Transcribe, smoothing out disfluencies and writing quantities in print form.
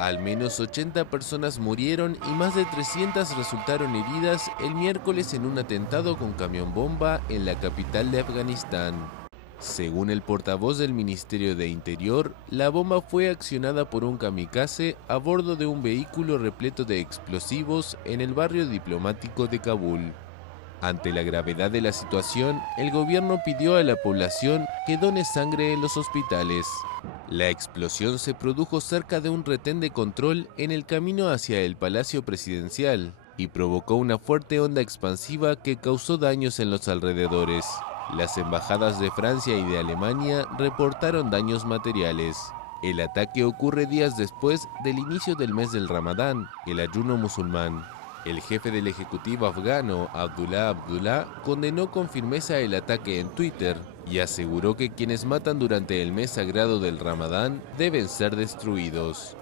Al menos 80 personas murieron y más de 300 resultaron heridas el miércoles en un atentado con camión bomba en la capital de Afganistán. Según el portavoz del Ministerio de Interior, la bomba fue accionada por un kamikaze a bordo de un vehículo repleto de explosivos en el barrio diplomático de Kabul. Ante la gravedad de la situación, el gobierno pidió a la población que done sangre en los hospitales. La explosión se produjo cerca de un retén de control en el camino hacia el Palacio Presidencial y provocó una fuerte onda expansiva que causó daños en los alrededores. Las embajadas de Francia y de Alemania reportaron daños materiales. El ataque ocurre días después del inicio del mes del Ramadán, el ayuno musulmán. El jefe del ejecutivo afgano, Abdullah Abdullah, condenó con firmeza el ataque en Twitter y aseguró que quienes matan durante el mes sagrado del Ramadán deben ser destruidos.